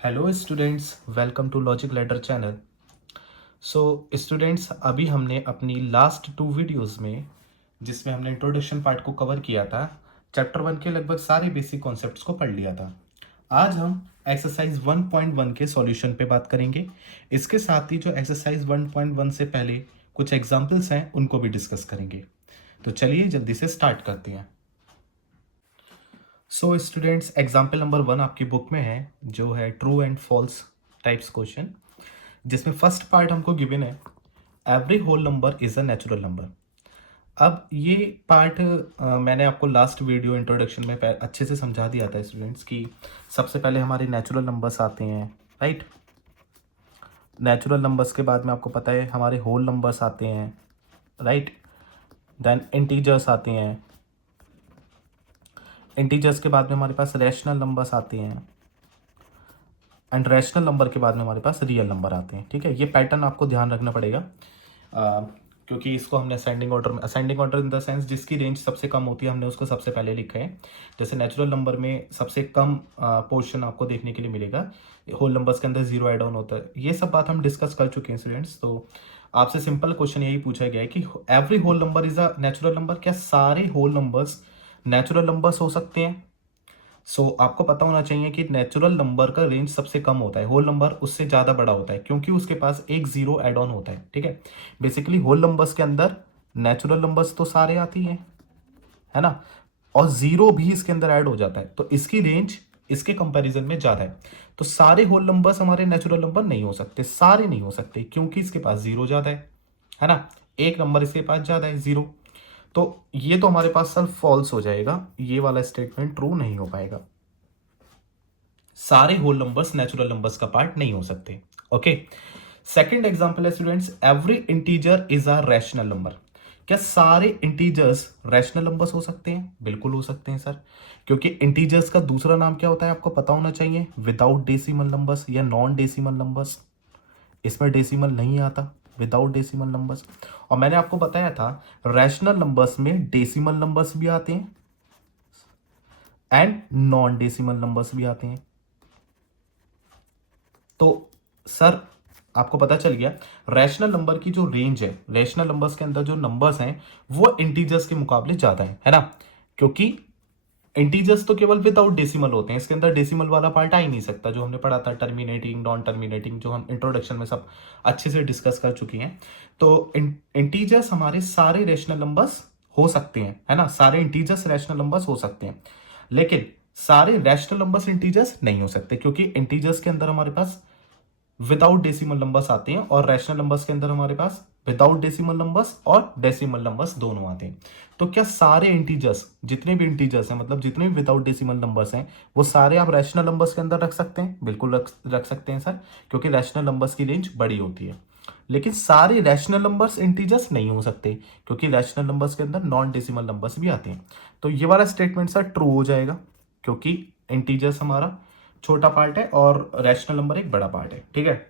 Hello students, welcome to logic ladder channel. So students, अभी हमने अपनी लास्ट 2 वीडियोस में जिसमें हमने इंट्रोडक्शन पार्ट को कवर किया था, चैप्टर 1 के लगभग सारे बेसिक कॉन्सेप्ट्स को पढ़ लिया था। आज हम एक्सरसाइज 1.1 के सॉल्यूशन पे बात करेंगे। इसके साथ ही जो एक्सरसाइज 1.1 से पहले कुछ एग्जाम्पल्स हैं उनको भी डिस्कस करेंगे। तो चलिए जल्दी से स्टार्ट करते हैं। सो स्टूडेंट्स, एग्जाम्पल नंबर 1 आपकी बुक में है, जो है true and false types question, जिसमें फर्स्ट पार्ट हमको गिवन है every whole number is a natural number. अब ये पार्ट मैंने आपको लास्ट वीडियो इंट्रोडक्शन में अच्छे से समझा दिया था स्टूडेंट्स कि सबसे पहले हमारे नेचुरल नंबर्स आते हैं, राइट। नेचुरल नंबर्स के बाद में आपको पता है हमारे होल नंबर्स आते हैं, राइट। देन इंटीजर्स आते हैं। इंटीजर्स के बाद में हमारे पास रैशनल नंबर्स आते हैं एंड रैशनल नंबर के बाद में हमारे पास रियल नंबर आते हैं। ठीक है, ये पैटर्न आपको ध्यान रखना पड़ेगा, क्योंकि इसको हमने असेंडिंग ऑर्डर में, ascending order in the sense जिसकी रेंज सबसे कम होती है हमने उसको सबसे पहले लिखा है। जैसे नेचुरल नंबर में सबसे कम पोर्शन आपको देखने के लिए मिलेगा, होल नंबर्स के अंदर जीरो एड ऑन होता है। ये सब बात हम डिस्कस कर चुके हैं स्टूडेंट्स। तो आपसे सिंपल क्वेश्चन यही पूछा गया है कि every whole number is a natural number. क्या सारे होल नंबर्स नेचुरल नंबर्स हो सकते हैं? आपको पता होना चाहिए कि नेचुरल नंबर का रेंज सबसे कम होता है, होल नंबर उससे ज़्यादा बड़ा होता है, क्योंकि उसके पास एक जीरो एड ऑन होता है। ठीक है, बेसिकली होल नंबर्स के अंदर नेचुरल नंबर्स तो सारे आती हैं, है ना, और जीरो भी इसके अंदर ऐड हो जाता है, तो इसकी रेंज इसके कंपैरिजन में ज़्यादा है। तो सारे होल नंबर्स हमारे नेचुरल नंबर नहीं हो सकते, सारे नहीं हो सकते, क्योंकि इसके पास जीरो ज़्यादा है ना, एक नंबर इसके पास ज़्यादा है, जीरो। तो ये तो हमारे पास सर फॉल्स हो जाएगा, ये वाला स्टेटमेंट ट्रू नहीं हो पाएगा। सारे होल नंबर्स नेचुरल नंबर्स का पार्ट नहीं हो सकते। ओके, सेकंड एग्जांपल है students, every integer is a rational number. क्या सारे इंटीजर्स रैशनल नंबर्स हो सकते हैं? बिल्कुल हो सकते हैं सर, क्योंकि इंटीजर्स का दूसरा नाम क्या होता है आपको पता होना चाहिए, विदाउट डेसिमल नंबर्स या नॉन डेसिमल नंबर्स। इसमें डेसिमल नहीं आता, विदाउट डेसिमल नंबर्स। और मैंने आपको बताया था रैशनल नंबर्स में डेसिमल नंबर्स भी आते हैं एंड नॉन डेसिमल नंबर्स भी आते हैं। तो सर आपको पता चल गया रैशनल नंबर की जो रेंज है, रैशनल नंबर्स के अंदर जो नंबर्स हैं वो इंटीजर्स के मुकाबले ज्यादा है ना, क्योंकि इंटीजर्स तो केवल विदाउट डेसिमल होते हैं, इसके अंदर डेसिमल वाला पार्ट आ ही नहीं सकता, जो हमने पढ़ा था टर्मिनेटिंग, नॉन टर्मिनेटिंग, जो हम इंट्रोडक्शन में सब अच्छे से डिस्कस कर चुकी हैं। तो इंटीजर्स हमारे सारे रैशनल नंबर्स हो सकते हैं, है ना, सारे इंटीजर्स रैशनल नंबर्स हो सकते हैं, लेकिन सारे रैशनल नंबर्स इंटीजर्स नहीं हो सकते, क्योंकि इंटीजर्स के अंदर हमारे पास विदाउट डेसिमल नंबर्स आते हैं और रैशनल नंबर्स के अंदर हमारे पास विदाउट डेसिमल नंबर्स और डेसिमल नंबर्स दोनों आते हैं। तो क्या सारे इंटीजर्स, जितने भी इंटीजर्स हैं, मतलब जितने भी विदाउट डेसिमल नंबर्स हैं, वो सारे आप रैशनल नंबर्स के अंदर रख सकते हैं? बिल्कुल रख सकते हैं सर, क्योंकि रैशनल नंबर्स की रेंज बड़ी होती है। लेकिन सारे रैशनल नंबर्स इंटीजर्स नहीं हो सकते, क्योंकि रैशनल नंबर्स के अंदर नॉन डेसिमल नंबर्स भी आते हैं। तो ये वाला स्टेटमेंट सर ट्रू हो जाएगा, क्योंकि इंटीजर्स हमारा छोटा पार्ट है और रैशनल नंबर एक बड़ा पार्ट है। ठीक है,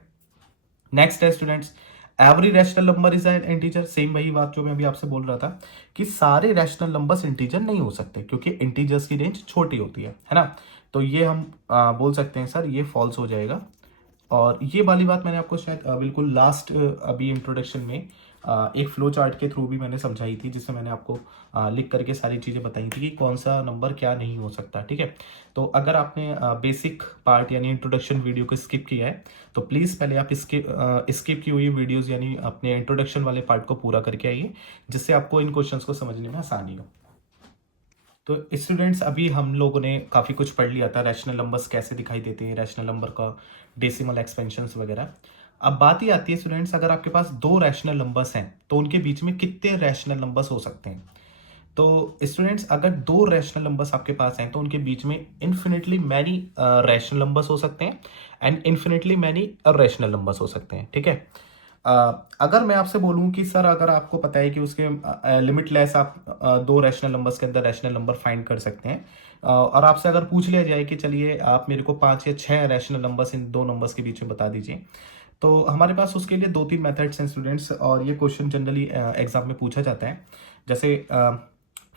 नेक्स्ट है students, every rational number is an integer. Same वही बात जो मैं अभी आपसे बोल रहा था कि सारे रैशनल नंबर्स इंटीजर नहीं हो सकते, क्योंकि इंटीजर्स की रेंज छोटी होती है ना। तो ये हम बोल सकते हैं सर ये फॉल्स हो जाएगा। और ये वाली बात मैंने आपको शायद बिल्कुल लास्ट अभी इंट्रोडक्शन में एक फ्लो चार्ट के थ्रू भी मैंने समझाई थी, जिससे मैंने आपको लिख करके सारी चीज़ें बताई थी कि कौन सा नंबर क्या नहीं हो सकता। ठीक है, तो अगर आपने बेसिक पार्ट यानी इंट्रोडक्शन वीडियो को स्किप किया है, तो प्लीज़ पहले आप स्किप की हुई वीडियोज़ यानी अपने इंट्रोडक्शन वाले पार्ट को पूरा करके आइए, जिससे आपको इन क्वेश्चंस को समझने में आसानी हो। तो स्टूडेंट्स, अभी हम लोगों ने काफ़ी कुछ पढ़ लिया था, रैशनल नंबर्स कैसे दिखाई देते हैं, रैशनल नंबर का डेसिमल एक्सपेंशंस वगैरह। अब बात ही आती है स्टूडेंट्स, अगर आपके पास दो रैशनल नंबर्स हैं तो उनके बीच में कितने रैशनल नंबर्स हो सकते हैं? तो स्टूडेंट्स, अगर दो रैशनल नंबर्स आपके पास हैं तो उनके बीच में इन्फिनिटली मैनी रैशनल नंबर्स हो सकते हैं एंड इन्फिनिटली मैनी अरैशनल नंबर्स हो सकते हैं। ठीक है, अगर मैं आपसे बोलूं कि सर अगर आपको पता है कि उसके लिमिटलेस आप दो रैशनल नंबर्स के अंदर रैशनल नंबर फाइंड कर सकते हैं, और आपसे अगर पूछ लिया जाए कि चलिए आप मेरे को 5 या 6 रैशनल नंबर्स इन दो नंबर्स के बीच में बता दीजिए, तो हमारे पास उसके लिए 2-3 मेथड्स हैं स्टूडेंट्स, और ये क्वेश्चन जनरली एग्जाम में पूछा जाता है। जैसे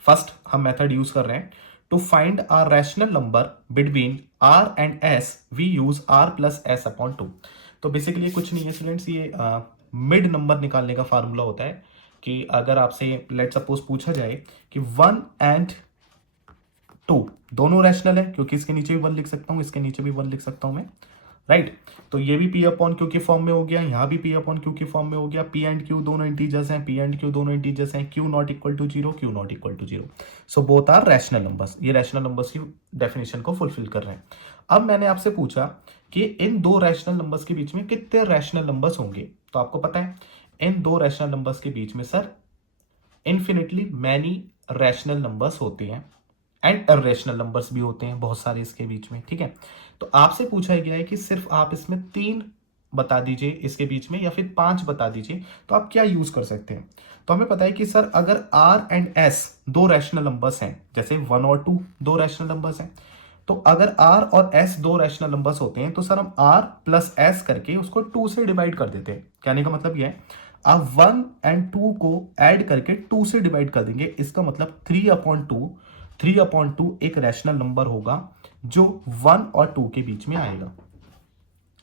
फर्स्ट हम मेथड यूज कर रहे हैं, to find a rational number between R and S we use R plus S upon two. तो बेसिकली कुछ नहीं है स्टूडेंट्स, ये मिड नंबर निकालने का फार्मूला होता है कि अगर आपसे लेट सपोज पूछा जाए कि 1 एंड 2 दोनों रैशनल है, क्योंकि इसके नीचे भी 1 लिख सकता हूं, इसके नीचे भी 1 लिख सकता हूं मैं, राइट। तो ये भी पी अपॉन क्यू के फॉर्म में हो गया, यहाँ भी पी अपॉन क्यू के फॉर्म में हो गया। पी एंड क्यू दोनों इंटीजर्स हैं, पी एंड क्यू दोनों इंटीजर्स हैं, Q not equal to zero, Q not equal to zero. So both are rational numbers. ये रैशनल नंबर्स की डेफिनेशन को फुलफिल कर रहे हैं। अब मैंने आपसे पूछा कि इन दो रैशनल नंबर्स के बीच में कितने रैशनल नंबर्स होंगे। तो आपको पता है इन दो रैशनल नंबर्स के बीच में sir infinitely many rational numbers होते हैं एंड इर्रेशनल नंबर्स भी होते हैं बहुत सारे इसके बीच में, ठीक है। तो आपसे पूछा गया है कि सिर्फ आप इसमें 3 बता दीजिए इसके बीच में, या फिर 5 बता दीजिए, तो आप क्या यूज कर सकते हैं। तो हमें पता है कि सर अगर R एंड S दो रैशनल नंबर्स हैं, जैसे 1 और 2 दो रैशनल नंबर्स हैं, तो अगर R और S दो रैशनल नंबर्स होते हैं तो सर हम R प्लस S करके उसको 2 से डिवाइड कर देते हैं। कहने का मतलब यह है आप 1 एंड 2 को ऐड करके 2 से डिवाइड कर देंगे। इसका मतलब 3/2 एक रैशनल नंबर होगा जो 1 और 2 के बीच में आएगा।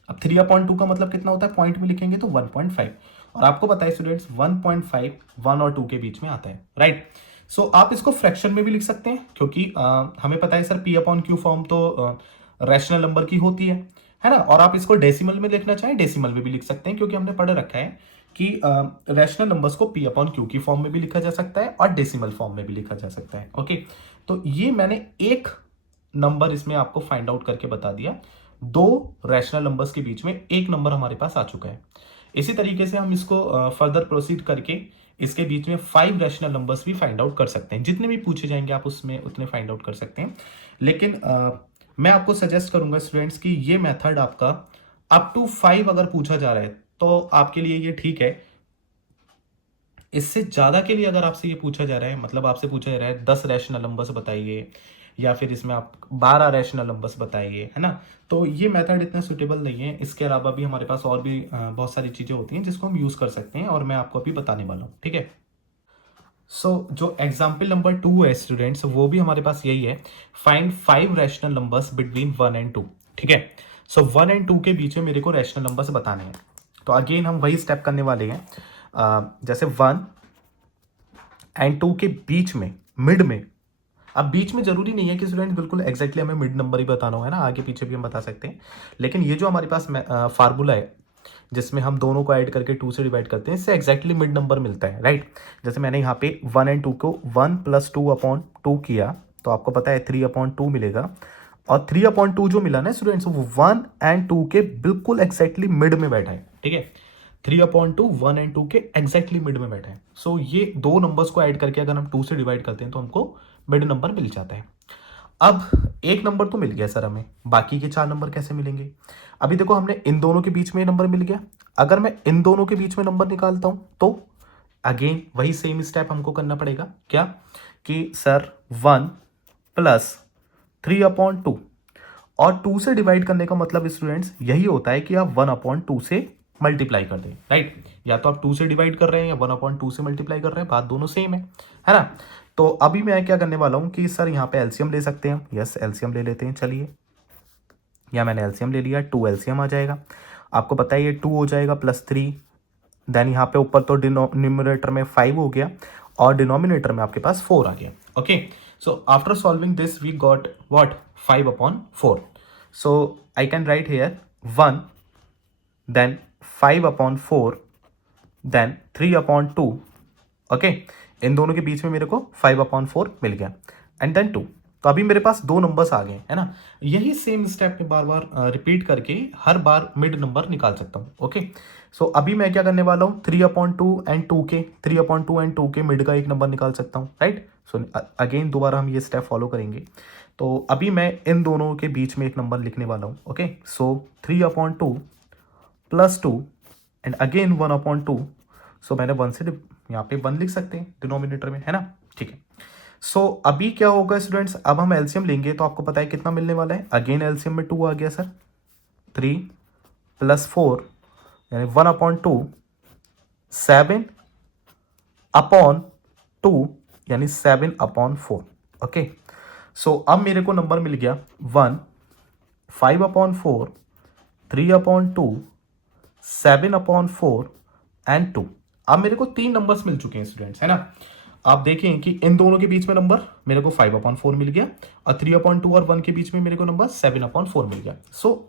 अब 3/2 का मतलब कितना होता है, पॉइंट में लिखेंगे तो 1.5, और आपको पता है स्टूडेंट्स 1.5 1 और 2 के बीच में आता है, राइट। सो आप इसको फ्रैक्शन में भी लिख सकते हैं, क्योंकि हमें पता है sir P upon Q form तो रैशनल नंबर की होती है ना। और आप इसको डेसिमल में लिखना चाहें डेसिमल में भी लिख सकते हैं, क्योंकि हमने पढ़ रखा है कि रैशनल नंबर्स को पी अपॉन क्यू की फॉर्म में भी लिखा जा सकता है और डेसिमल फॉर्म में भी लिखा जा सकता है, ओके। तो ये मैंने एक नंबर इसमें आपको फाइंड आउट करके बता दिया। दो रैशनल नंबर्स के बीच में एक नंबर हमारे पास आ चुका है। इसी तरीके से हम इसको फर्दर प्रोसीड करके इसके बीच में 5 रैशनल नंबर्स भी फाइंड आउट कर सकते हैं। जितने भी पूछे जाएंगे आप उसमें उतने फाइंड आउट कर सकते हैं। लेकिन मैं आपको सजेस्ट करूंगा स्टूडेंट्स कि ये मेथड आपका अप टू 5 अगर पूछा जा रहा है तो आपके लिए ये ठीक है। इससे ज्यादा के लिए अगर आपसे ये पूछा जा रहा है, मतलब आपसे पूछा जा रहा है 10 रैशनल नंबर्स बताइए, या फिर इसमें आप 12 रैशनल नंबर्स बताइए, है ना, तो ये मेथड इतना सुटेबल नहीं है। इसके अलावा भी हमारे पास और भी बहुत सारी चीजें होती हैं जिसको हम यूज कर सकते हैं, और मैं आपको अभी बताने वाला हूँ, ठीक है। सो जो एग्जाम्पल नंबर 2 है स्टूडेंट्स, वो भी हमारे पास यही है, find 5 rational numbers between 1 and 2, ठीक है। सो 1 एंड 2 के बीच में मेरे को रैशनल नंबर्स बताने हैं। तो अगेन हम वही स्टेप करने वाले हैं। जैसे 1 एंड 2 के बीच में मिड में, अब बीच में जरूरी नहीं है कि स्टूडेंट बिल्कुल एग्जैक्टली हमें मिड नंबर ही बताना हो, है ना, आगे पीछे भी हम बता सकते हैं। लेकिन ये जो हमारे पास फार्मूला है जिसमें हम दोनों को ऐड करके 2 से डिवाइड करते हैं, इससे एग्जैक्टली मिड नंबर मिलता है, राइट। जैसे मैंने यहाँ पे 1 एंड 2 को 1 + 2/2 किया, तो आपको पता है 3/2 मिलेगा। और 3/2 जो मिला ना स्टूडेंट्स, वो 1 एंड 2 के बिल्कुल एग्जैक्टली मिड में बैठा है, ठीक है। 3/2 1 एंड 2 के एग्जैक्टली मिड में बैठा है। सो ये दो नंबर्स को ऐड करके अगर हम 2 से डिवाइड करते हैं तो हमको मिड नंबर मिल जाता है। अब एक नंबर तो मिल गया सर हमें, बाकी के 4 नंबर कैसे मिलेंगे। अभी देखो हमने इन दोनों के बीच में नंबर मिल गया। अगर मैं इन दोनों के बीच में नंबर निकालता हूं तो अगेन वही सेम स्टेप हमको करना पड़ेगा, क्या कि सर 1 + 3/2, और 2 से डिवाइड करने का मतलब स्टूडेंट्स यही होता है कि आप 1/2 से मल्टीप्लाई कर दें, राइट। या तो आप 2 से डिवाइड कर रहे हैं या 1/2 से मल्टीप्लाई कर रहे हैं, बात दोनों सेम है ना। तो अभी मैं क्या करने वाला हूं कि सर यहाँ पे एलसीएम ले सकते हैं। यस, एलसीएम ले लेते हैं, चलिए। या मैंने एलसीएम ले लिया, 2 एलसीएम आ जाएगा। आपको पता है ये 2 हो जाएगा +3, देन यहाँ पे ऊपर तो न्यूमरेटर में 5 हो गया और डिनोमिनेटर में आपके पास 4 आ गया, okay. So after solving this we got what 5/4। So I can write here 1, then 5/4, then 3/2, okay. इन दोनों के बीच में मेरे को 5/4 मिल गया, एंड देन 2। तो अभी मेरे पास 2 नंबर्स आ गए, है ना। यही सेम स्टेप में बार बार रिपीट करके हर बार मिड नंबर निकाल सकता हूँ, ओके। सो अभी मैं क्या करने वाला हूँ, 3/2 एंड 2 के मिड का एक नंबर निकाल सकता हूँ, राइट। सो अगेन दोबारा हम ये स्टेप फॉलो करेंगे। तो अभी मैं इन दोनों के बीच में एक नंबर लिखने वाला हूँ, ओके। So 3/2 + 2 and again 1/2। सो मैंने 1 से यहाँ पे 1 लिख सकते हैं डिनोमिनेटर में, है ना, ठीक है। सो अभी क्या होगा स्टूडेंट्स, अब हम एलसीएम लेंगे तो आपको पता है कितना मिलने वाला है। अगेन एलसीएम में 2 आ गया सर, 3 + 4 यानी 1/2, 7/2 यानी 7/4, ओके। सो अब मेरे को नंबर मिल गया 1 5/4, 3/2, 7/4 एंड 2। अब मेरे को 3 नंबर्स मिल चुके हैं स्टूडेंट्स, है ना। आप देखें कि इन दोनों के बीच में नंबर मेरे को 5/4 मिल गया और 3/2 और 1 के बीच में मेरे को नंबर 7/4 मिल गया। सो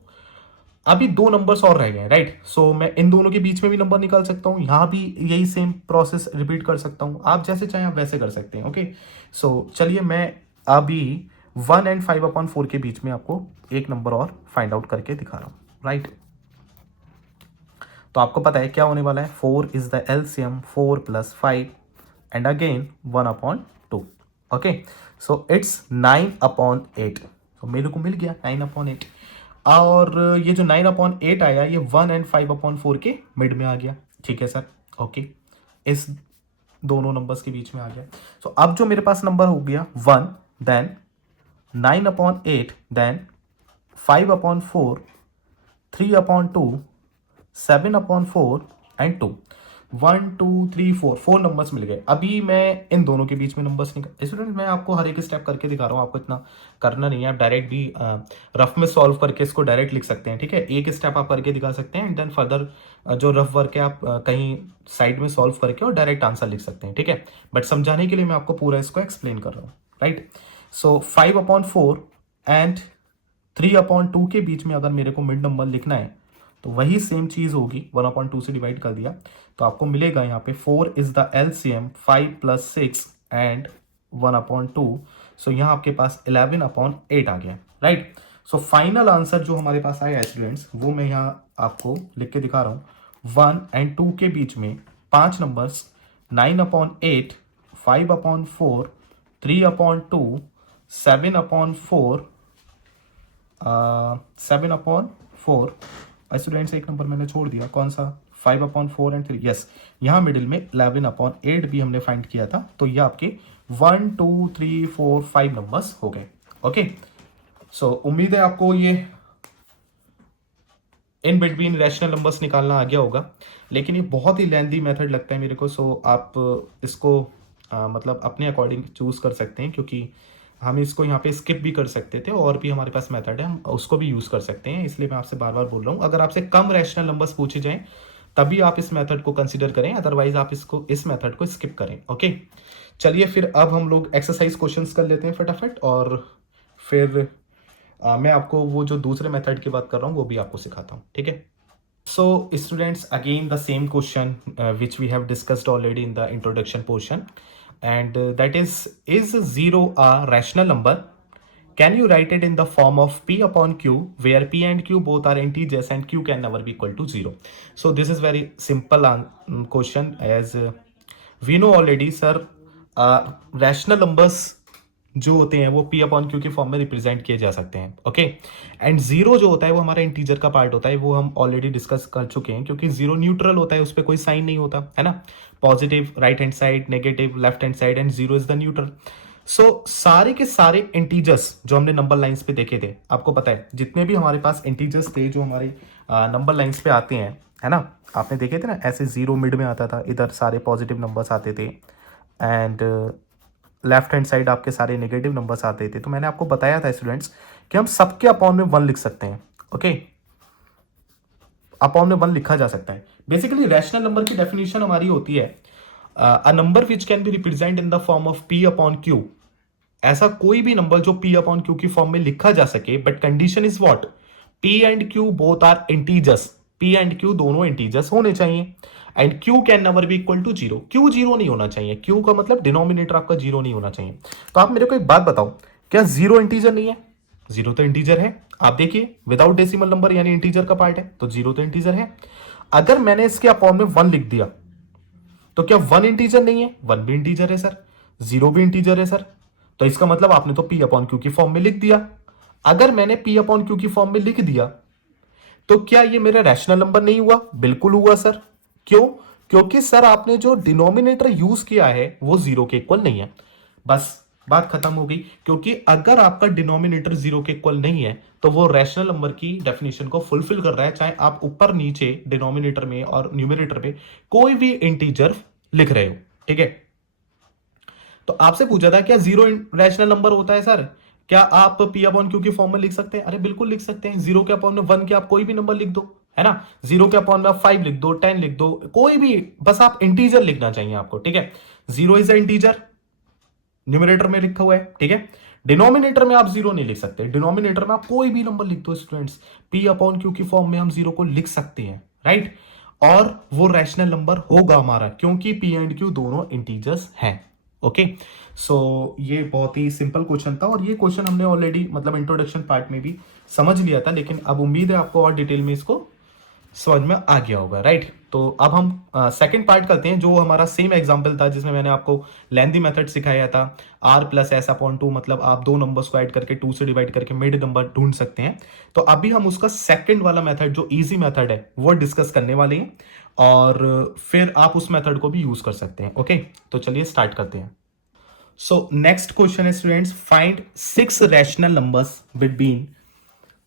अभी 2 नंबर्स और रह गए, राइट। सो मैं इन दोनों के बीच में भी नंबर निकाल सकता हूं, यहां भी यही सेम प्रोसेस रिपीट कर सकता हूं। आप जैसे चाहें आप वैसे कर सकते हैं, ओके। सो चलिए मैं अभी 1 एंड 5/4 के बीच में आपको एक नंबर और फाइंड आउट करके दिखा रहा हूं, राइट। तो आपको पता है क्या होने वाला है, 4 is the LCM 4 + 5 and again 1/2, okay. So it's 9/8। तो मेरे को मिल गया 9/8। और ये जो 9/8 आया ये 1 एंड 5/4 के मिड में आ गया, ठीक है सर, ओके। इस दोनों नंबर्स के बीच में आ गया। सो अब जो मेरे पास नंबर हो गया 1, देन 9/8, देन 5/4, 3/2, 7/4 एंड 2। 1 2 3 4 नंबर्स मिल गए। अभी मैं इन दोनों के बीच में नंबर्स निकाल, स्टूडेंट मैं आपको हर एक स्टेप करके दिखा रहा हूँ, आपको इतना करना नहीं है। आप डायरेक्ट भी रफ में सॉल्व करके इसको डायरेक्ट लिख सकते हैं, ठीक है। एक स्टेप आप करके दिखा सकते हैं एंड देन फर्दर जो रफ वर्क है आप कहीं साइड में सॉल्व करके और डायरेक्ट आंसर लिख सकते हैं, ठीक है। बट समझाने के लिए मैं आपको पूरा इसको एक्सप्लेन कर रहा हूँ, राइट। सो 5/4 एंड 3/2 के बीच में अगर मेरे को मिड नंबर लिखना है तो वही सेम चीज होगी, 1/2 से डिवाइड कर दिया तो आपको मिलेगा यहाँ पे 4 इज द एलसीएम 5 + 6 एंड 1/2। सो यहाँ आपके पास 11/8 आ गया, राइट। सो फाइनल आंसर जो हमारे पास आया है स्टूडेंट्स, वो मैं यहाँ आपको लिख के दिखा रहा हूँ। 1 एंड 2 के बीच में 5 नंबर्स 9/8, 5/4, 3/2, 7/4, 7/4। स्टूडेंट्स एक नंबर मैंने छोड़ दिया, कौन सा, 5/4 एंड 3, यस। यहाँ मिडिल में 11/8 भी हमने फाइंड किया था। तो ये आपके 1 2 3 4 5 नंबर्स हो गए, ओके। सो उम्मीद है आपको ये इन बिटवीन रैशनल नंबर्स निकालना आ गया होगा, लेकिन ये बहुत ही लेंथी मेथड लगता है मेरे को। सो आप इसको मतलब अपने अकॉर्डिंग चूज कर सकते हैं, क्योंकि हम इसको यहाँ पे स्किप भी कर सकते थे और भी हमारे पास मेथड है, हम उसको भी यूज़ कर सकते हैं। इसलिए मैं आपसे बार बार बोल रहा हूँ, अगर आपसे कम रैशनल नंबर्स पूछे जाएं तभी आप इस मेथड को कंसीडर करें, अदरवाइज आप इस मेथड को स्किप करें, ओके। चलिए फिर अब हम लोग एक्सरसाइज क्वेश्चंस कर लेते हैं फटाफट, और फिर मैं आपको वो जो दूसरे मेथड की बात कर रहा हूँ वो भी आपको सिखाता हूँ, ठीक है। So students, again the same question which we have discussed already in the introduction portion, and that is 0 a rational number? Can you write it in the form of p/q, where p and q both are integers and q can never be equal to 0? So this is very simple question, as we know already sir, rational numbers जो होते हैं वो p/q के form में represent किए जा सकते हैं, ओके। एंड जीरो जो होता है वो हमारा इंटीजर का पार्ट होता है, वो हम ऑलरेडी डिस्कस कर चुके हैं, क्योंकि जीरो न्यूट्रल होता है, उस पर कोई साइन नहीं होता है ना। Positive right hand side, negative left hand side, and zero is the neutral. So सारे के सारे इंटीजर्स जो हमने नंबर लाइंस पे देखे थे, आपको पता है जितने भी हमारे पास इंटीजर्स थे जो हमारे नंबर लाइंस पे आते हैं, है ना, आपने देखे थे ना, ऐसे जीरो मिड में आता था, इधर सारे पॉजिटिव नंबर्स आते थे एंड लेफ्ट हैंड साइड आपके सारे नेगेटिव नंबर्स आते थे। तो मैंने आपको बताया था स्टूडेंट्स कि हम सबके अपॉन में 1 लिख सकते हैं, ओके। अपॉन में 1 लिखा जा सकता है। बेसिकली रैशनल नंबर की डेफिनेशन हमारी होती है a number which can be represent in the form of p/q। ऐसा कोई भी नंबर जो p/q की फॉर्म में लिखा जा सके, but condition is what, p and q both are integers. p and q दोनों इंटीजर्स होने चाहिए and q can never be equal to 0। q 0 नहीं होना चाहिए, q का मतलब डिनोमिनेटर आपका 0 नहीं होना चाहिए। तो आप मेरे को एक बात बताओ, क्या 0 इंटीजर नहीं है? 0 तो इंटीजर है। आप देखिए विदाउट डेसिमल नंबर यानी इंटीजर का पार्ट है, तो 0 तो इंटीजर है। अगर मैंने इसके अपॉन में 1 लिख दिया तो क्या 1 इंटीजर नहीं है? 1 भी इंटीजर है सर, 0 भी इंटीजर है सर। तो इसका मतलब आपने तो p/q की फॉर्म में लिख दिया। अगर मैंने p/q की फॉर्म में लिख दिया तो क्या ये मेरा रैशनल नंबर नहीं हुआ? बिल्कुल हुआ सर। क्यों? क्योंकि सर आपने जो डिनोमिनेटर यूज किया है वो 0 के इक्वल नहीं है। बस बात खत्म हो गई। क्योंकि अगर आपका डिनोमिनेटर 0 के इक्वल नहीं है तो वो रैशनल नंबर की डेफिनेशन को फुलफिल कर रहा है, चाहे आप ऊपर नीचे डिनोमिनेटर में और न्यूमरेटर में कोई भी इंटीजर लिख रहे हो, ठीक है। तो आपसे पूछा था क्या 0 रैशनल नंबर होता है सर? क्या आप पी अपॉन क्यू की फॉर्म में लिख सकते हैं? अरे बिल्कुल लिख सकते हैं। जीरो के अपॉन में 1 के आप कोई भी नंबर लिख दो, है ना। जीरो के अपॉन में आप 5 लिख दो, 10 लिख दो, कोई भी, बस आप इंटीजर लिखना चाहिए आपको, ठीक है। Zero is a integer, numerator में लिखा हुआ है, ठीक है। डिनोमिनेटर में आप जीरो नहीं लिख सकते, डिनोमिनेटर में आप कोई भी नंबर लिख दो स्टूडेंट्स, पी अपॉन क्यू की फॉर्म में हम जीरो को लिख सकते हैं, राइट। और वो रैशनल नंबर होगा हमारा, क्योंकि पी एंड क्यू दोनों इंटीजर्स हैं। ओके, सो ये बहुत ही सिंपल क्वेश्चन था, और ये क्वेश्चन हमने ऑलरेडी मतलब इंट्रोडक्शन पार्ट में भी समझ लिया था, लेकिन अब उम्मीद है आपको और डिटेल में इसको समझ में आ गया होगा, राइट। तो अब हम सेकंड पार्ट करते हैं, जो हमारा सेम एग्जांपल था जिसमें मैंने आपको लेंथी मेथड सिखाया था, r प्लस एस अपॉन 2, मतलब आप दो नंबर्स को ऐड करके 2 से डिवाइड करके मिड नंबर ढूंढ सकते हैं। तो अभी हम उसका सेकंड वाला मेथड जो इजी मेथड है वो डिस्कस करने वाले हैं, और फिर आप उस मेथड को भी यूज कर सकते हैं। ओके, तो चलिए स्टार्ट करते हैं। सो नेक्स्ट क्वेश्चन है students, find 6 rational numbers between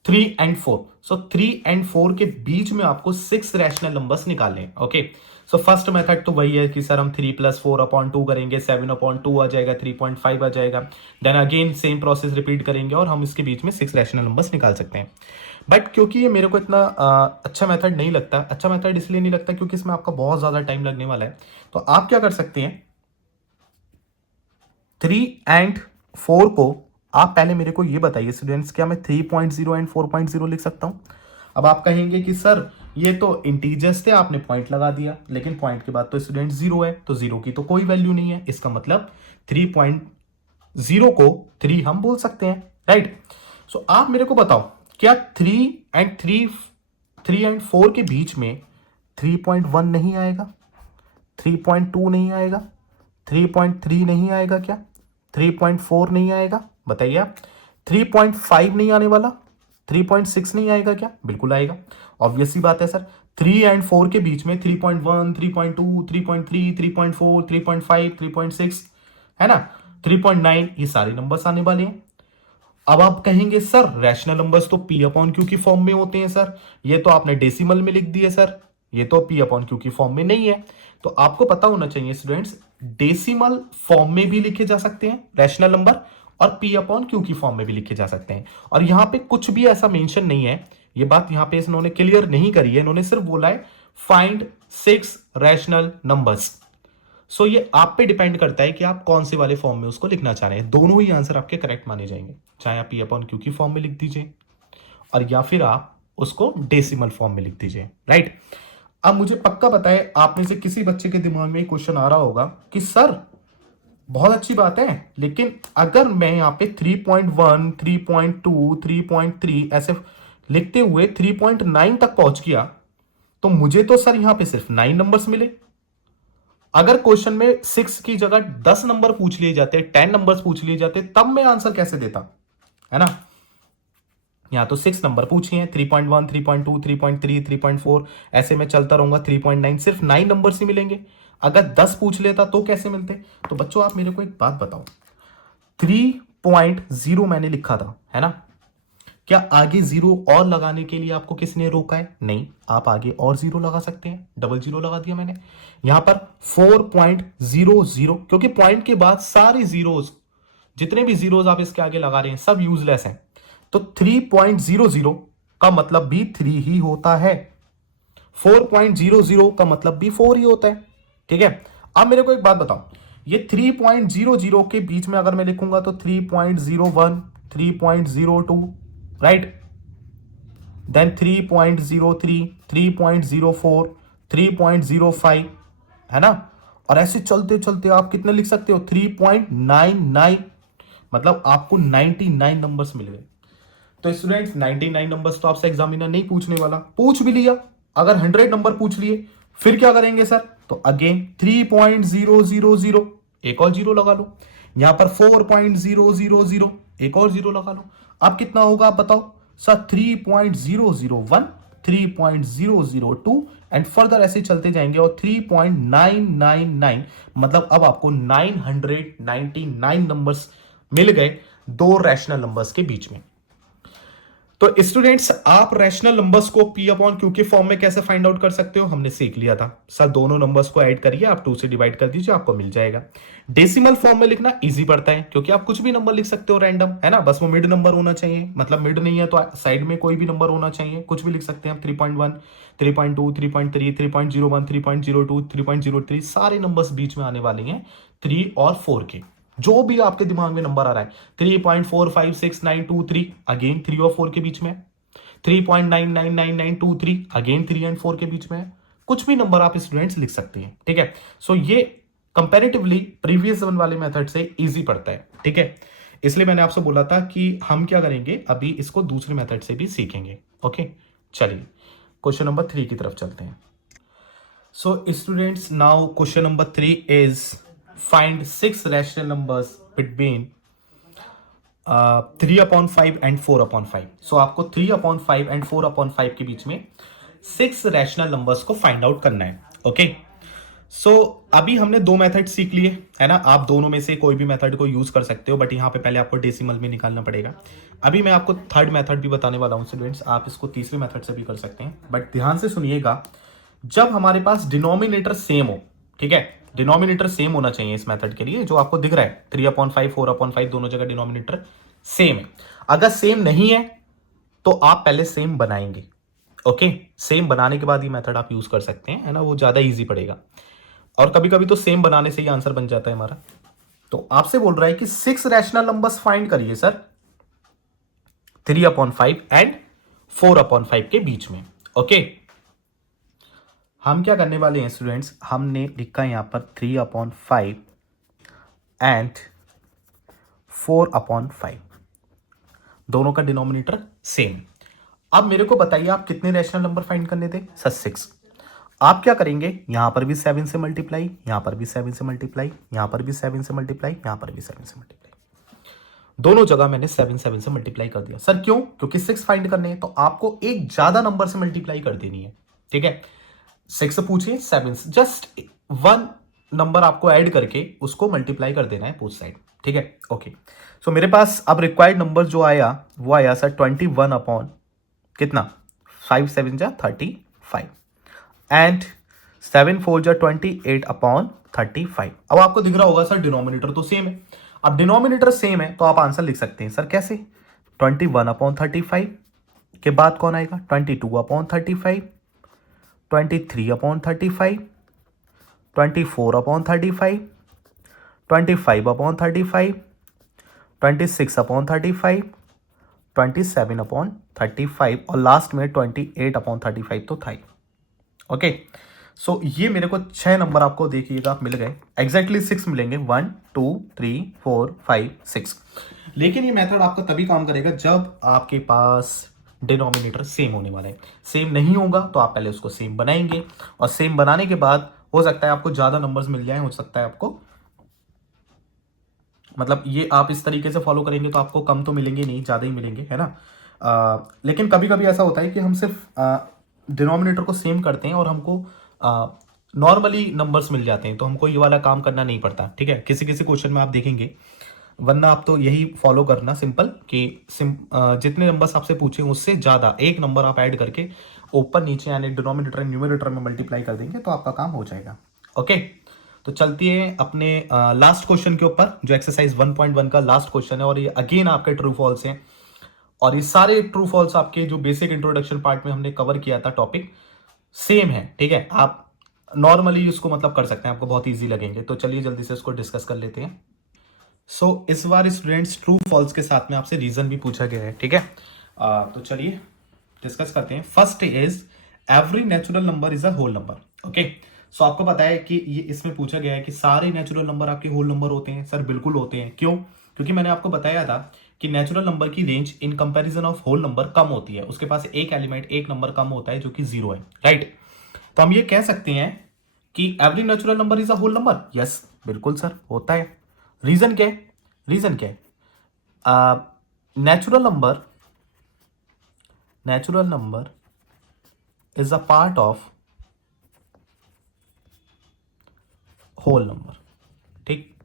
3 and 4। So 3 and 4 के बीच में आपको 6 रैशनल नंबर्स निकालने हैं। ओके, सो फर्स्ट मेथड तो वही है कि सर हम 3 प्लस 4 अपॉन 2 करेंगे, 7 अपॉन 2 आ जाएगा, 3.5 आ जाएगा। Then again same process repeat करेंगे और हम इसके बीच में 6 रैशनल नंबर्स निकाल सकते हैं। बट क्योंकि ये मेरे को इतना अच्छा मेथड नहीं लगता, अच्छा मेथड इसलिए नहीं लगता क्योंकि इसमें आपका बहुत ज्यादा टाइम लगने वाला है। तो आप क्या कर सकते हैं, 3 एंड 4 को आप पहले मेरे को ये बताइए स्टूडेंट्स, क्या मैं 3.0 एंड 4.0 लिख सकता हूं? अब आप कहेंगे कि सर ये तो इंटीजर्स थे, आपने पॉइंट लगा दिया, लेकिन पॉइंट के बाद तो स्टूडेंट जीरो है, तो जीरो की तो कोई वैल्यू नहीं है, इसका मतलब 3.0 को 3 हम बोल सकते हैं, राइट। सो आप मेरे को बताओ, क्या 3 एंड 4 के बीच में 3.1 नहीं आएगा, 3.2 नहीं आएगा, 3.3 नहीं आएगा, क्या 3.4 नहीं आएगा? बताइए आप। 3.5 नहीं आने वाला, 3.6 नहीं आएगा क्या? बिल्कुल आएगा, ऑब्वियस सी बात है सर। 3 एंड 4 के बीच में 3.1, 3.2, 3.3, 3.4, 3.5, 3.6, है ना, 3.9, ये सारे नंबर्स आने वाले हैं। अब आप कहेंगे सर रैशनल नंबर्स तो पी अपॉन क्यू की फॉर्म में होते हैं सर, ये तो आपने डेसिमल में लिख दिए सर, ये तो पी अपॉन क्यू की फॉर्म में नहीं है। तो आपको पता होना चाहिए स्टूडेंट्स, डेसिमल फॉर्म में भी लिखे जा सकते हैं रैशनल नंबर, और पी अपॉन क्यू की फॉर्म में भी लिखे जा सकते हैं। और यहां पे कुछ भी ऐसा मेंशन नहीं है, ये बात यहां पे इन्होंने क्लियर नहीं करी है, इन्होंने सिर्फ बोला है फाइंड 6 रैशनल नंबर्स। सो ये आप पे डिपेंड करता है कि आप कौन से वाले फॉर्म में उसको लिखना चाह रहे हैं। दोनों ही आंसर आपके करेक्ट माने जाएंगे, चाहे आप पी अपॉन क्यू की फॉर्म में लिख दीजिए और या फिर आप उसको डेसिमल फॉर्म में लिख दीजिए, राइट। अब मुझे पक्का पता है आप में से किसी बच्चे के दिमाग में क्वेश्चन आ रहा होगा कि सर बहुत अच्छी बात है, लेकिन अगर मैं यहाँ पे 3.1, 3.2, 3.3 ऐसे लिखते हुए 3.9 तक पहुंच गया, तो मुझे तो सर यहां पे सिर्फ 9 नंबर्स मिले। अगर क्वेश्चन में 6 की जगह 10 नंबर पूछ लिए जाते, 10 नंबर्स पूछ लिए जाते, तब मैं आंसर कैसे देता, है ना। यहां तो 6 नंबर पूछे हैं, 3.1, 3.2, 3.3, 3.4, ऐसे में चलता रहूंगा, 3.9, सिर्फ 9 नंबर्स ही मिलेंगे। अगर 10 पूछ लेता तो कैसे मिलते? तो बच्चों आप मेरे को एक बात बताओ, 3.0 मैंने लिखा था, है ना, क्या आगे जीरो और लगाने के लिए आपको किसने रोका है? नहीं, आप आगे और जीरो लगा सकते हैं, डबल जीरो लगा दिया मैंने यहां पर 4.00, क्योंकि पॉइंट के बाद सारे जीरोस, जितने भी जीरोस आप इसके आगे लगा रहे हैं सब यूजलेस हैं। तो 3.00 का मतलब भी 3 ही होता है, 4.00 का मतलब भी 4 ही होता है, ठीक है। अब मेरे को एक बात बताओ, ये 3.00 के बीच में अगर मैं लिखूंगा तो 3.01, 3.02, राइट, देन 3.03, 3.04, 3.05, है ना। और ऐसे चलते चलते आप कितने लिख सकते हो, 3.99, मतलब आपको 99 नंबर्स मिल गए। तो स्टूडेंट्स 99 नंबर्स तो आपसे एग्जामिनर नहीं पूछने वाला, पूछ भी लिया अगर 100 नंबर पूछ लिए फिर क्या करेंगे सर? तो अगेन 3.000, एक और जीरो लगा लो, यहां पर 4.000, एक और जीरो लगा लो। अब कितना होगा आप बताओ सर? 3.001, 3.002 एंड फर्दर ऐसे चलते जाएंगे और 3.999, मतलब अब आपको 999 नंबर्स मिल गए दो रैशनल नंबर्स के बीच में। तो स्टूडेंट्स, आप रैशनल नंबर्स को पी अपॉन क्यू के फॉर्म में कैसे फाइंड आउट कर सकते हो, हमने सीख लिया था सर। दोनों नंबर्स को ऐड करिए, आप 2 से डिवाइड कर दीजिए, आपको मिल जाएगा। डेसिमल फॉर्म में लिखना इजी पड़ता है, क्योंकि आप कुछ भी नंबर लिख सकते हो रैंडम, है ना। बस वो मिड नंबर होना चाहिए, मतलब मिड नहीं है तो साइड में कोई भी नंबर होना चाहिए, कुछ भी लिख सकते हैं आप। 3.1, 3.2, 3.3, 3.01, 3.02, 3.03, सारे नंबर्स बीच में आने वाले हैं 3 और 4 के। जो भी आपके दिमाग में नंबर आ रहा है, 3.456923, अगेन 3 और 4 के बीच में। 3.999923, अगेन 3 एंड 4 के बीच में। कुछ भी नंबर आप स्टूडेंट्स लिख सकते हैं, ठीक है। सो ये कंपैरेटिवली प्रीवियस वन वाले मेथड से इजी पड़ता है, ठीक है। इसलिए मैंने आपसे बोला था कि हम क्या करेंगे, अभी इसको दूसरे मेथड से भी सीखेंगे। ओके, चलिए क्वेश्चन नंबर 3 की तरफ चलते हैं। So students, now question number 3 is find 6 rational numbers between 3/5 and 4/5। सो आपको 3/5 एंड 4/5 के बीच में 6 रैशनल नंबर्स को फाइंड आउट करना है। ओके, सो अभी हमने 2 मेथड सीख लिए, है ना। आप दोनों में से कोई भी मेथड को यूज कर सकते हो, बट यहाँ पे पहले आपको डेसिमल में निकालना पड़ेगा। अभी मैं आपको थर्ड मेथड भी बताने वाला हूँ स्टूडेंट्स, आप इसको तीसरे मेथड से भी कर सकते हैं, बट ध्यान से सुनिएगा। जब हमारे पास डिनोमिनेटर सेम हो, ठीक है, डिनोमिनेटर सेम होना चाहिए इस मेथड के लिए। जो आपको दिख रहा है 3/5, 4/5, दोनों जगह डिनोमिनेटर सेम है। अगर सेम नहीं है तो आप पहले सेम बनाएंगे। ओके, सेम बनाने के बाद ये मेथड आप यूज कर सकते हैं, है ना, वो ज्यादा इजी पड़ेगा। और कभी कभी तो सेम बनाने से ही आंसर बन जाता है हमारा। तो आपसे बोल रहा है कि 6 रैशनल नंबर्स फाइंड करिए सर 3/5 एंड 4/5 के बीच में। ओके, हम क्या करने वाले हैं स्टूडेंट्स, हमने लिखा है यहां पर 3/5 एंड 4/5, दोनों का डिनोमिनेटर सेम। अब मेरे को बताइए आप कितने रैशनल नंबर फाइंड करने थे सर, 6। आप क्या करेंगे, यहां पर भी 7 से मल्टीप्लाई, यहां पर भी 7 से मल्टीप्लाई, यहां पर भी 7 से मल्टीप्लाई, यहां पर भी 7 से मल्टीप्लाई। दोनों जगह मैंने 7 7 से मल्टीप्लाई कर दिया सर। क्यों? क्योंकि 6 फाइंड करने हैं, तो आपको एक ज्यादा नंबर से मल्टीप्लाई कर देनी है, ठीक है। 6 पूछिए, 7, जस्ट 1 नंबर आपको ऐड करके उसको मल्टीप्लाई कर देना है बोथ साइड, ठीक है। ओके, सो मेरे पास अब रिक्वायर्ड नंबर जो आया वो आया सर 21 अपॉन कितना, 5 7 जा 35 एंड 7 4 जा 28/35। अब आपको दिख रहा होगा सर डिनोमिनेटर तो सेम है। अब डिनोमिनेटर सेम है तो आप आंसर लिख सकते हैं सर कैसे, 21/35 के बाद कौन आएगा, 22/35, 23/35, 24/35, 25/35, 26/35, 27/35 और लास्ट में 28/35 तो था ही। ओके, सो ये मेरे को 6 नंबर आपको देखिएगा आप मिल गए, एग्जैक्टली 6 मिलेंगे, 1 2 3 4 5 6। लेकिन ये मेथड आपका तभी काम करेगा जब आपके पास डिनोमिनेटर सेम होने वाला है। सेम नहीं होगा तो आप पहले उसको सेम बनाएंगे, और सेम बनाने के बाद हो सकता है आपको ज्यादा नंबर्स मिल जाए, हो सकता है आपको, मतलब ये आप इस तरीके से फॉलो करेंगे तो आपको कम तो मिलेंगे नहीं, ज़्यादा ही मिलेंगे, है ना। लेकिन कभी कभी ऐसा होता है कि हम सिर्फ डिनोमिनेटर को सेम करते हैं और हमको नॉर्मली नंबर्स मिल जाते हैं, तो हमको ये वाला काम करना नहीं पड़ता, ठीक है। किसी किसी क्वेश्चन में आप देखेंगे, वरना आप तो यही फॉलो करना सिंपल कि जितने नंबर्स आपसे पूछे उससे ज़्यादा एक नंबर आप ऐड करके ऊपर नीचे यानी डिनोमिनेटर न्यूमरेटर में मल्टीप्लाई कर देंगे तो आपका काम हो जाएगा। ओके, तो चलती है अपने लास्ट क्वेश्चन के ऊपर, जो एक्सरसाइज 1.1 का लास्ट क्वेश्चन है, और ये अगेन आपके ट्रू फॉल्स हैं, और ये सारे ट्रू फॉल्स आपके जो बेसिक इंट्रोडक्शन पार्ट में हमने कवर किया था टॉपिक सेम है, ठीक है। आप नॉर्मली इसको मतलब कर सकते हैं, आपको बहुत इजी लगेंगे। तो चलिए जल्दी से इसको डिस्कस कर लेते हैं। सो इस बार स्टूडेंट्स ट्रू फॉल्स के साथ में आपसे रीजन भी पूछा गया है, ठीक है। तो चलिए डिस्कस करते हैं। First is every natural number is a whole number. Okay, so आपको पता है कि ये इसमें पूछा गया है कि सारे नेचुरल नंबर आपके होल नंबर होते हैं सर। बिल्कुल होते हैं। क्यों? क्योंकि मैंने आपको बताया था कि नेचुरल नंबर की range in comparison of whole number कम होती है, उसके पास एक एलिमेंट एक नंबर कम होता है जो कि 0 है, राइट। तो हम ये कह सकते हैं कि every natural number is a whole number. Yes, बिल्कुल सर, होता है। रीजन क्या है? रीजन क्या है? Natural number is a part of whole number, ठीक।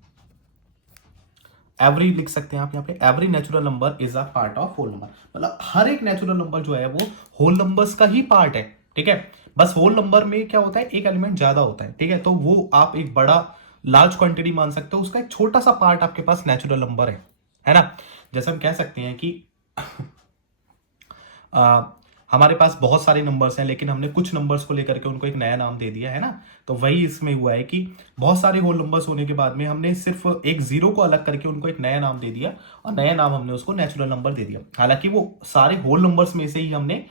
एवरी लिख सकते हैं आप यहाँ पे, every natural number is a part of whole number, मतलब हर एक नेचुरल नंबर जो है वो होल नंबर्स का ही पार्ट है, ठीक है। बस होल नंबर में क्या होता है, एक एलिमेंट ज्यादा होता है, ठीक है, तो वो आप एक बड़ा लार्ज क्वांटिटी मान सकते हो, उसका एक छोटा सा पार्ट आपके पास नेचुरल नंबर है ना। जैसे हम कह सकते हैं कि हमारे पास बहुत सारे नंबर्स हैं, लेकिन हमने कुछ नंबर्स को लेकर के उनको एक नया नाम दे दिया है ना, तो वही इसमें हुआ है कि बहुत सारे होल नंबर्स होने के बाद में हमने सिर्फ एक जीरो को अलग करके उनको एक नया नाम दे दिया, और नया नाम हमने उसको नेचुरल नंबर दे दिया। हालांकि वो सारे होल नंबर्स में से ही हमने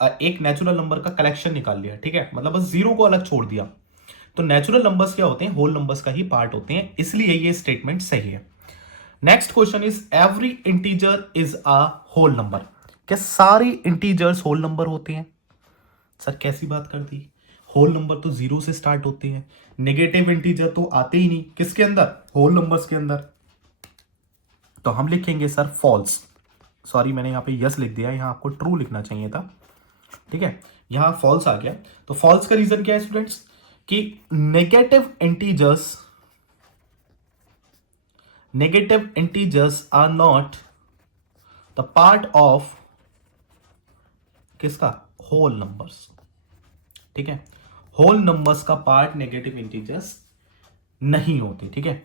एक नेचुरल नंबर का कलेक्शन निकाल लिया, ठीक है, मतलब बस जीरो को अलग छोड़ दिया। तो नेचुरल नंबर्स क्या होते हैं, होल नंबर्स का ही पार्ट होते हैं, इसलिए ये स्टेटमेंट सही है। Next question is every integer is a whole number. क्या सारे इंटीजर्स होल नंबर होते हैं? सर कैसी बात कर दी, होल नंबर तो जीरो से स्टार्ट होते हैं, नेगेटिव इंटीजर तो आते ही नहीं किसके अंदर, होल नंबर्स के अंदर। तो हम लिखेंगे सर फॉल्स, सॉरी मैंने यहां पे यस लिख दिया, यहां आपको ट्रू लिखना चाहिए था, ठीक है, यहां फॉल्स आ गया। तो फॉल्स का रीजन क्या है स्टूडेंट्स, कि negative integers are not the part of किसका, होल नंबर्स, ठीक है, होल नंबर्स का पार्ट नेगेटिव इंटीजर्स नहीं होते, ठीक है,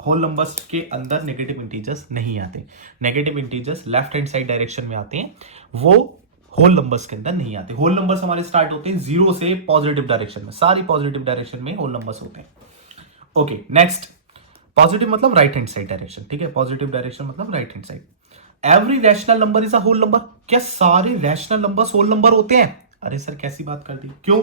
होल नंबर्स के अंदर नेगेटिव इंटीजर्स नहीं आते, negative integers left hand side direction में आते हैं, वो होल नंबर्स के अंदर नहीं आते। होल नंबर्स हमारे स्टार्ट होते हैं जीरो से पॉजिटिव डायरेक्शन में, सारी पॉजिटिव डायरेक्शन में होल नंबर्स होते हैं। ओके नेक्स्ट, पॉजिटिव मतलब राइट हैंड साइड डायरेक्शन, ठीक है, पॉजिटिव डायरेक्शन मतलब right hand side. Every rational number is a whole number. क्या सारे रैशनल नंबर्स होल नंबर होते हैं? अरे सर कैसी बात कर दी, क्यों?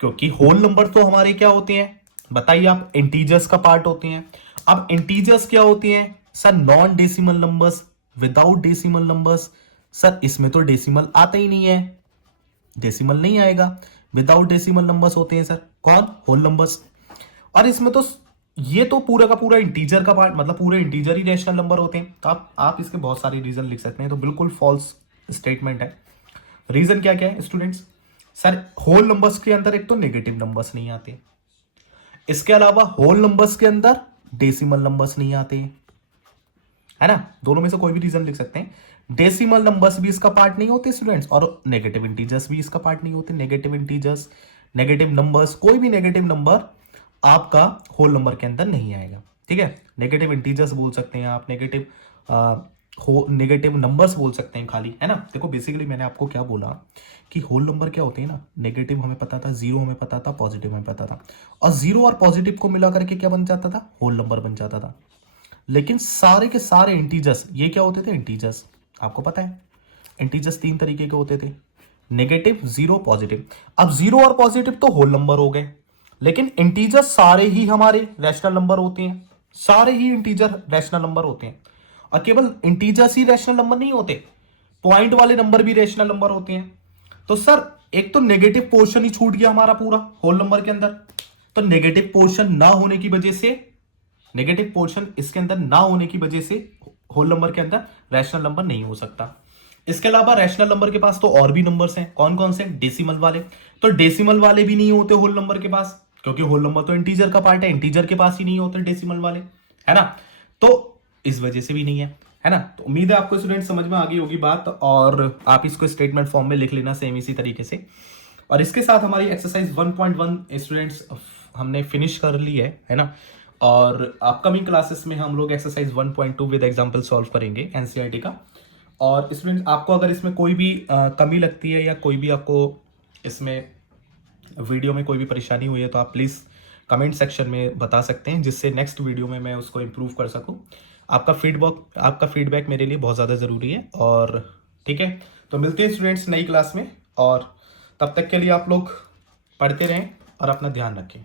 क्योंकि होल नंबर तो हमारे क्या होते हैं, बताइए आप, इंटीजर्स का पार्ट होते हैं। अब इंटीजर्स क्या होते हैं sir, non decimal numbers, without decimal numbers. Sir इसमें तो डेसिमल आता ही नहीं है, डेसिमल नहीं आएगा, विदाउट डेसिमल नंबर्स होते हैं सर, कौन, होल नंबर्स। और इसमें तो ये तो पूरा का पूरा इंटीजर का पार्ट, मतलब पूरे इंटीजर ही रैशनल नंबर होते हैं। तो आप इसके बहुत सारे रीजन लिख सकते हैं, तो बिल्कुल फॉल्स स्टेटमेंट है। रीजन क्या क्या है स्टूडेंट्स, सर होल नंबर्स के अंदर एक तो नेगेटिव नंबर्स नहीं आते, इसके अलावा होल नंबर्स के अंदर डेसिमल नंबर्स नहीं आते, है ना, दोनों में से कोई भी रीजन लिख सकते हैं। डेसिमल नंबर्स भी इसका पार्ट नहीं होते स्टूडेंट्स, और नेगेटिव इंटीजर्स भी इसका पार्ट नहीं होते। नेगेटिव इंटीजर्स, नेगेटिव नंबर्स, कोई भी नेगेटिव नंबर आपका होल नंबर के अंदर नहीं आएगा, ठीक है। नेगेटिव इंटीजर्स बोल सकते हैं आप, नेगेटिव नंबर्स बोल सकते हैं खाली, है ना। देखो बेसिकली मैंने आपको क्या बोला कि होल नंबर क्या होते हैं ना, नेगेटिव हमें पता था, जीरो हमें पता था, पॉजिटिव हमें पता था, और जीरो और पॉजिटिव को मिला करके क्या बन जाता था, होल नंबर बन जाता था। लेकिन सारे के सारे इंटीजर्स ये क्या होते थे, इंटीजर्स, आपको पता है इंटीजर्स तीन तरीके के होते थे, नेगेटिव, जीरो, पॉजिटिव। अब जीरो और पॉजिटिव तो होल नंबर हो गए, लेकिन इंटीजर सारे ही हमारे रैशनल नंबर होते हैं, सारे ही इंटीजर रैशनल नंबर होते हैं। और केवल इंटीजर्स ही रैशनल नंबर नहीं होते, पॉइंट वाले नंबर भी रैशनल नंबर होते हैं। तो सर एक तो नेगेटिव पोर्शन ही छूट गया हमारा पूरा होल नंबर के अंदर, तो नेगेटिव पोर्शन ना होने की वजह से, नेगेटिव पोर्शन इसके अंदर ना होने की वजह से होल नंबर के अंदर रैशनल नंबर नहीं हो सकता। इसके अलावा रैशनल नंबर के पास तो और भी नंबर्स हैं, कौन कौन से, डेसिमल वाले। तो डेसिमल वाले भी नहीं होते होल नंबर के पास, क्योंकि होल नंबर तो इंटीजर का पार्ट है, इंटीजर के पास ही नहीं होते डेसिमल वाले, है ना। तो इस वजह से भी नहीं है ना। तो उम्मीद है आपको स्टूडेंट समझ में आ गई होगी बात, और आप इसको स्टेटमेंट फॉर्म में लिख लेना सेम इसी तरीके से। और इसके साथ हमारी एक्सरसाइज 1.1 स्टूडेंट्स हमने फिनिश कर ली है ना। और अपकमिंग क्लासेस में हम लोग एक्सरसाइज 1.2 विद एग्जांपल सॉल्व करेंगे एनसीईआरटी का। और स्टूडेंट आपको अगर इसमें कोई भी कमी लगती है, या कोई भी आपको इसमें वीडियो में कोई भी परेशानी हुई है, तो आप प्लीज़ कमेंट सेक्शन में बता सकते हैं, जिससे नेक्स्ट वीडियो में मैं उसको इम्प्रूव कर सकूं। आपका फीडबैक मेरे लिए बहुत ज़्यादा ज़रूरी है। और ठीक है, तो मिलते हैं स्टूडेंट्स नई क्लास में, और तब तक के लिए आप लोग पढ़ते रहें और अपना ध्यान रखें।